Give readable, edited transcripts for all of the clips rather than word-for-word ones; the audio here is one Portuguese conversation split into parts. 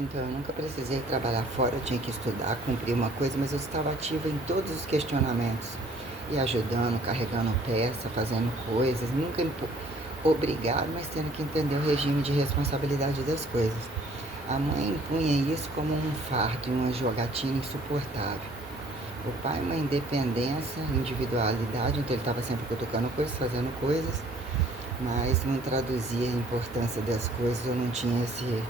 Então, eu nunca precisei trabalhar fora, eu tinha que estudar, cumprir uma coisa, mas eu estava ativa em todos os questionamentos. E ajudando, carregando peça, fazendo coisas, nunca obrigado, mas tendo que entender o regime de responsabilidade das coisas. A mãe impunha isso como um fardo e uma jogatina insuportável. O pai, uma independência, individualidade, então ele estava sempre cutucando coisas, fazendo coisas, mas não traduzia a importância das coisas, eu não tinha esse.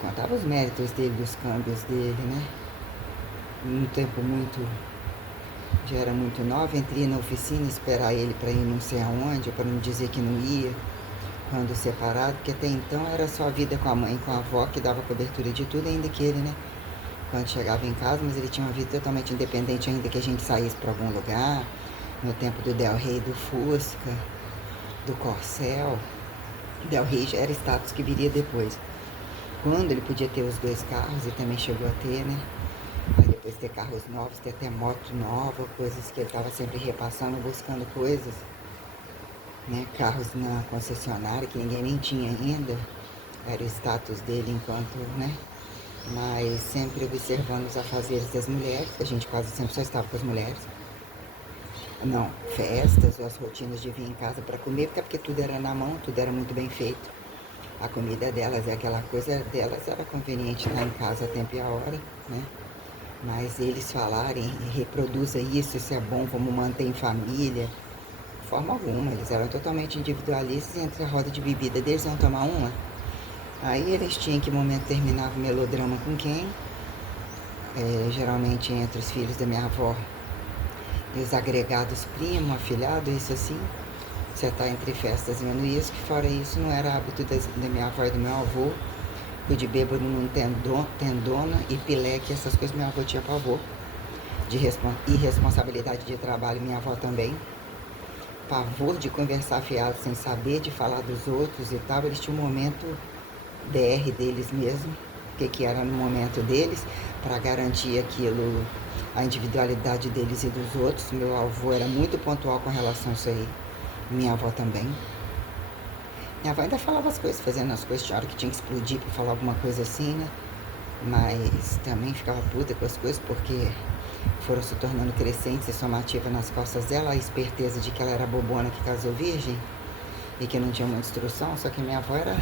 Contava os méritos dele, dos câmbios dele, né? Um tempo muito. Já era muito nova, entrei na oficina esperar ele para ir não sei aonde, para não dizer que não ia, quando separado, porque até então era só a vida com a mãe, com a avó, que dava cobertura de tudo, ainda que ele, né? Quando chegava em casa, mas ele tinha uma vida totalmente independente, ainda que a gente saísse para algum lugar, no tempo do Del Rey, do Fusca, do Corcel. Del Rey já era status que viria depois. Quando ele podia ter os dois carros, e também chegou a ter, né? Aí depois ter carros novos, ter até moto nova, coisas que ele estava sempre repassando, buscando coisas, né? Carros na concessionária que ninguém nem tinha ainda, era o status dele enquanto, né? Mas sempre observando os afazeres das mulheres, a gente quase sempre só estava com as mulheres. Não, festas ou as rotinas de vir em casa para comer, até porque tudo era na mão, tudo era muito bem feito. A comida delas, aquela coisa delas era conveniente lá em casa a tempo e a hora, né? Mas eles falarem, reproduza isso é bom, como mantém família, de forma alguma. Eles eram totalmente individualistas, e entre a roda de bebida deles iam tomar uma. Aí eles tinham que momento terminava o melodrama com quem? Geralmente entre os filhos da minha avó e os agregados primo, afilhado, isso assim. Você tá entre festas vendo isso, que fora isso não era hábito da minha avó e do meu avô. O de bêbado não tendona e pileque, essas coisas minha avó tinha pavor. De irresponsabilidade de trabalho, minha avó também. Pavor de conversar fiado sem saber, de falar dos outros e tal. Eles tinham um momento DR deles mesmo, o que era no momento deles, para garantir aquilo, a individualidade deles e dos outros. Meu avô era muito pontual com relação a isso aí. Minha avó também. Minha avó ainda falava as coisas, fazendo as coisas, tinha hora que tinha que explodir para falar alguma coisa assim, né? Mas também ficava puta com as coisas porque foram se tornando crescentes e somativas nas costas dela, a esperteza de que ela era bobona que casou virgem e que não tinha muita instrução, só que minha avó era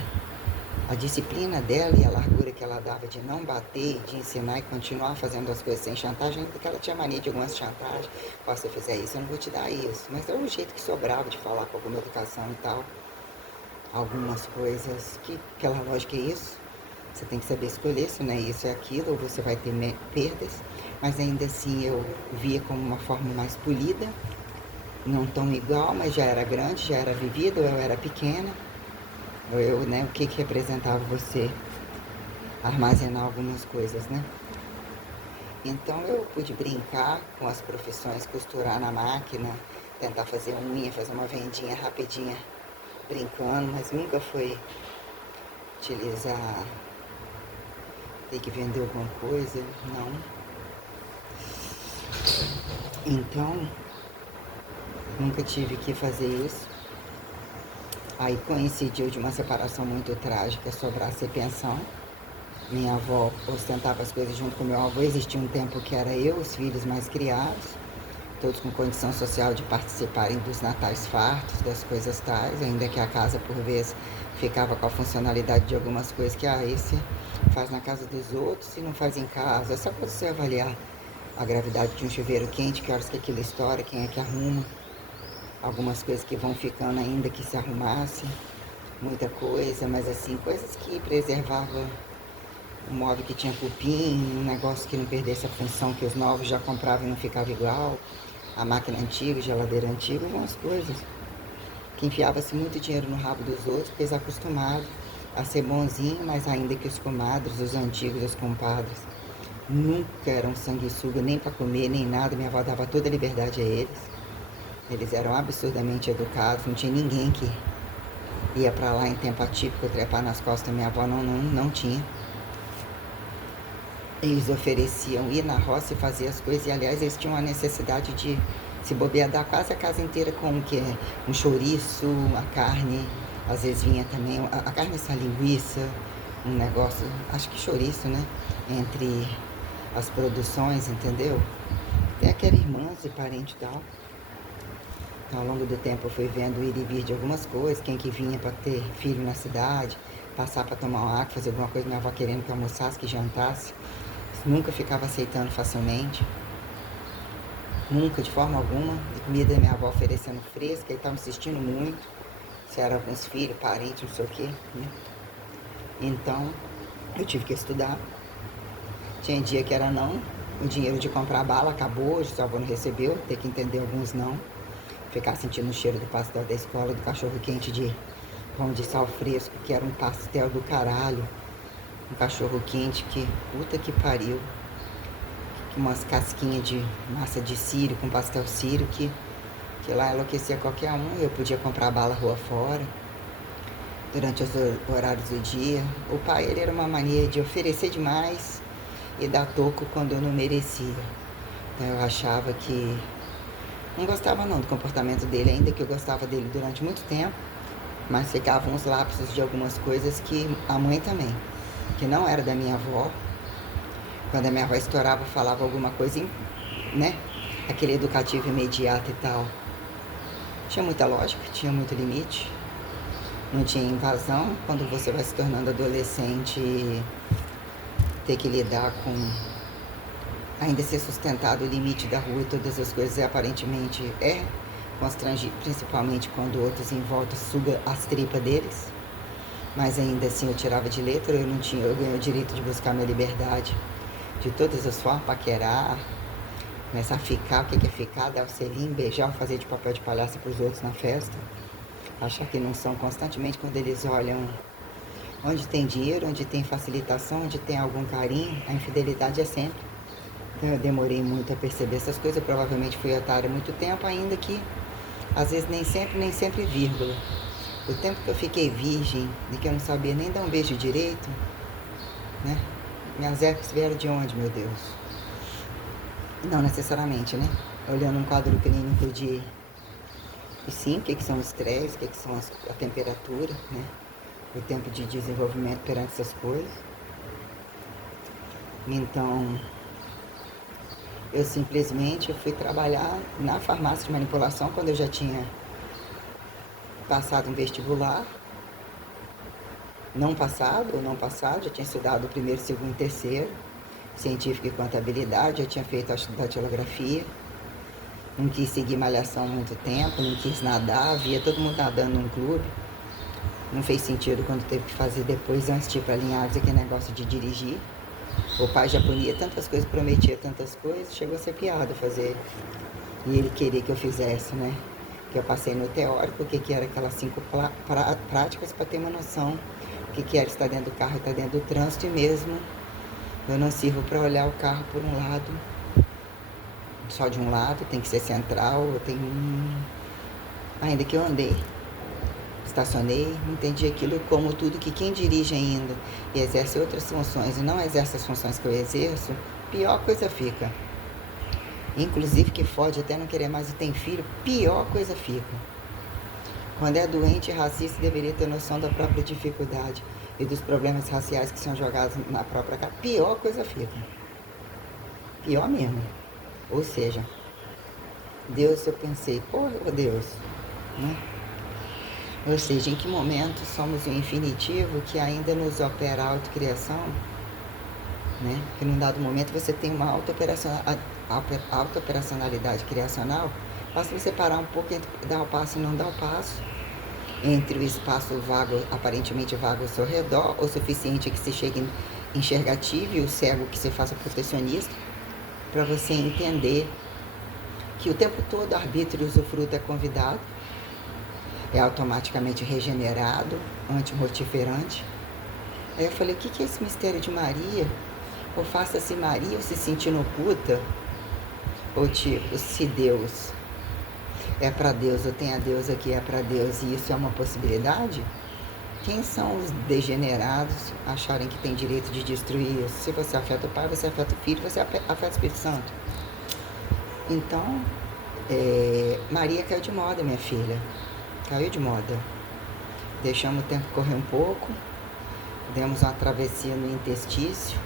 a disciplina dela e a largura que ela dava de não bater, de ensinar e continuar fazendo as coisas sem chantagem, porque ela tinha mania de algumas chantagens. Se você fizer isso, eu não vou te dar isso. Mas era o jeito que sobrava de falar com alguma educação e tal. Algumas coisas que, pela lógica, é isso. Você tem que saber escolher se não é isso, é aquilo, ou você vai ter perdas. Mas ainda assim eu via como uma forma mais polida, não tão igual, mas já era grande, já era vivida, ou eu era pequena. Eu, né, o que representava você armazenar algumas coisas, né? Então eu pude brincar com as profissões, costurar na máquina, tentar fazer unha, fazer uma vendinha rapidinha, brincando, mas nunca foi utilizar, ter que vender alguma coisa, não. Então, nunca tive que fazer isso. Aí coincidiu de uma separação muito trágica, sobrasse pensão. Minha avó ostentava as coisas junto com meu avô. Existia um tempo que era eu, os filhos mais criados, todos com condição social de participarem dos natais fartos, das coisas tais, ainda que a casa, por vezes, ficava com a funcionalidade de algumas coisas que, esse faz na casa dos outros e não faz em casa. É só para você avaliar a gravidade de um chuveiro quente, que horas que aquilo estoura, quem é que arruma. Algumas coisas que vão ficando ainda que se arrumasse, muita coisa, mas assim, coisas que preservavam um móvel que tinha cupim, um negócio que não perdesse a função, que os novos já compravam e não ficava igual, a máquina antiga, geladeira antiga, algumas coisas. Que enfiava-se muito dinheiro no rabo dos outros, porque eles acostumados a ser bonzinho, mas ainda que os comadres, os antigos, os compadres, nunca eram sanguessuga, nem para comer, nem nada. Minha avó dava toda a liberdade a eles. Eles eram absurdamente educados, não tinha ninguém que ia para lá em tempo atípico trepar nas costas da minha avó, não tinha. Eles ofereciam ir na roça e fazer as coisas, e aliás eles tinham a necessidade de se bobear, dar quase a casa inteira com o que? Um chouriço, a carne, às vezes vinha também a carne, essa linguiça, um negócio, acho que chouriço, né? Entre as produções, entendeu? Até que eram irmãs e parente e tal. Então, ao longo do tempo eu fui vendo o ir e vir de algumas coisas, quem que vinha para ter filho na cidade, passar para tomar uma água, fazer alguma coisa, minha avó querendo que eu almoçasse, que jantasse. Nunca ficava aceitando facilmente. Nunca, de forma alguma. De comida minha avó oferecendo fresca, e estava insistindo muito. Se era alguns filhos, parentes, não sei o quê, né? Então, eu tive que estudar. Tinha dia que era não. O dinheiro de comprar bala acabou, o seu avô não recebeu, ter que entender alguns não. Ficar sentindo o cheiro do pastel da escola, do cachorro quente de pão de sal fresco, que era um pastel do caralho. Um cachorro quente que, puta que pariu. Umas casquinhas de massa de sírio com pastel sírio que lá enlouquecia qualquer um. Eu podia comprar bala rua fora durante os horários do dia. O pai, ele era uma mania de oferecer demais e dar toco quando eu não merecia. Então eu achava que não gostava não do comportamento dele, ainda que eu gostava dele durante muito tempo, mas ficavam uns lapsos de algumas coisas que a mãe também, que não era da minha avó. Quando a minha avó estourava, falava alguma coisa, né? Aquele educativo imediato e tal. Tinha muita lógica, tinha muito limite. Não tinha invasão. Quando você vai se tornando adolescente, ter que lidar com ainda ser sustentado o limite da rua e todas as coisas aparentemente é constrangido, principalmente quando outros em volta sugam as tripas deles. Mas ainda assim eu tirava de letra, eu ganhei o direito de buscar minha liberdade de todas as formas, paquerar, começar a ficar, o que é ficar, dar o selinho, beijar, fazer de papel de palhaço para os outros na festa. Achar que não são constantemente quando eles olham onde tem dinheiro, onde tem facilitação, onde tem algum carinho, a infidelidade é sempre. Então eu demorei muito a perceber essas coisas, eu provavelmente fui otária há muito tempo, ainda que às vezes nem sempre vírgula. O tempo que eu fiquei virgem, de que eu não sabia nem dar um beijo direito, né? Minhas herpes vieram de onde, meu Deus? Não necessariamente, né? Olhando um quadro clínico de sim, o que são os estresses, o que são a temperatura, né? O tempo de desenvolvimento perante essas coisas. Então, eu simplesmente fui trabalhar na farmácia de manipulação quando eu já tinha passado um vestibular. Não passado, já tinha estudado o primeiro, segundo e terceiro, científica e contabilidade, já tinha feito a datilografia. Não quis seguir malhação há muito tempo, não quis nadar, via todo mundo nadando num clube. Não fez sentido quando teve que fazer depois, antes de ir para Linhares, aquele negócio de dirigir. O pai já punia tantas coisas, prometia tantas coisas, chegou a ser piada fazer. E ele queria que eu fizesse, né? Que eu passei no teórico, o que era aquelas 5 práticas para ter uma noção. O que era estar dentro do carro e estar dentro do trânsito, e mesmo eu não sirvo para olhar o carro por um lado, só de um lado, tem que ser central, eu tenho ainda que eu andei, estacionei, entendi aquilo como tudo que quem dirige ainda e exerce outras funções e não exerce as funções que eu exerço, pior coisa fica. Inclusive que pode até não querer mais e tem filho, pior coisa fica. Quando é doente e racista, deveria ter noção da própria dificuldade e dos problemas raciais que são jogados na própria casa. Pior coisa fica. Pior mesmo. Ou seja, Deus, eu pensei, porra, Deus, né? Ou seja, em que momento somos um infinitivo que ainda nos opera a autocriação, né? Que num dado momento você tem uma alta operacionalidade criacional, basta você parar um pouco entre dar o passo e não dar o passo, entre o espaço vago, aparentemente vago ao seu redor, o suficiente que se chegue enxergativo e o cego que se faça protecionista, para você entender que o tempo todo arbítrio e usufruto é convidado, é automaticamente regenerado, antimortiferante. Aí eu falei, o que é esse mistério de Maria? Ou faça-se Maria ou se sentindo puta? Ou tipo, se Deus é para Deus, eu tenho a Deus aqui, é para Deus, e isso é uma possibilidade? Quem são os degenerados acharem que tem direito de destruir isso? Se você afeta o Pai, você afeta o Filho, você afeta o Espírito Santo. Então, Maria caiu de moda, minha filha. Caiu de moda. Deixamos o tempo correr um pouco. Demos uma travessia no interstício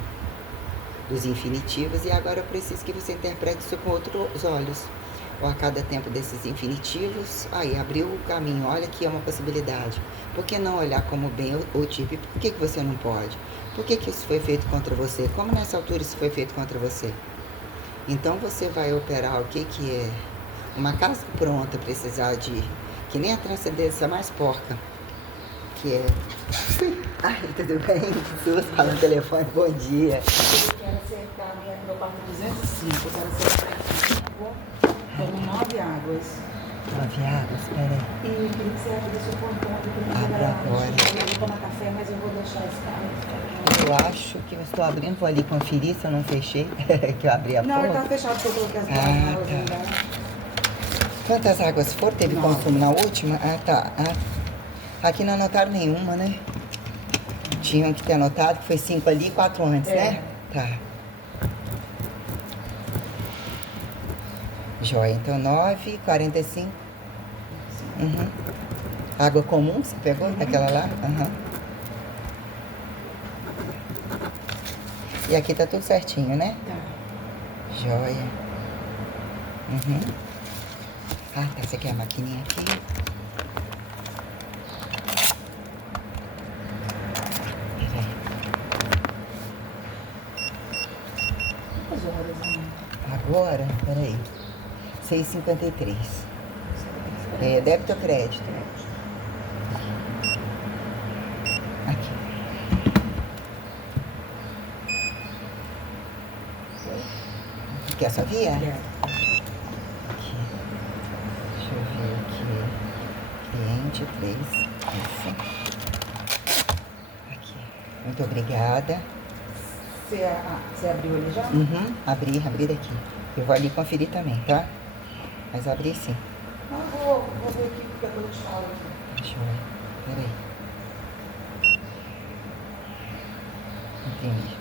dos infinitivos e agora eu preciso que você interprete isso com outros olhos. Ou a cada tempo desses infinitivos, aí abriu o caminho, olha que é uma possibilidade. Por que não olhar como bem ou tipo? E por que você não pode? Por que isso foi feito contra você? Como nessa altura isso foi feito contra você? Então você vai operar o que é uma casa pronta, precisar de... que nem a transcendência mais porca, que é... Ai, tudo bem? Jesus, fala no telefone, bom dia. Eu quero acertar meu quarto 205, eu quero acertar aqui, tá bom? Tomo 9 águas. 9 águas, peraí. E eu queria que você abrisse o portão aqui pra mim. Abra agora. Eu vou tomar café, mas eu vou deixar esse cara. Eu acho que eu estou abrindo, vou ali conferir se eu não fechei, que eu abri a Não, ele porta. tá fechado porque eu coloquei as águas tá. embaixo. Quantas águas foram? Teve 9. consumo na última? Ah, tá. Aqui não anotaram nenhuma, né? Tinham que ter anotado que foi 5 ali e 4 antes, né? Tá. Joia, então 9, 45. Uhum. Água comum que você pegou? Daquela lá? Uhum. E aqui tá tudo certinho, né? Tá. Joia. Uhum. Ah, tá. Você quer a maquininha aqui? Peraí. Quantas horas, né? Agora, peraí. 6h53. É, débito ou crédito? Aqui. Quer a sua via? Quero. Aqui. Deixa eu ver aqui. Cliente 3. Isso. Aqui. Muito obrigada. Você abriu ele já? Uhum. Abri daqui. Eu vou ali conferir também, tá? Mas abri sim. Não, vou ver aqui porque eu te falo aqui. Deixa eu ver. Peraí. Entendi.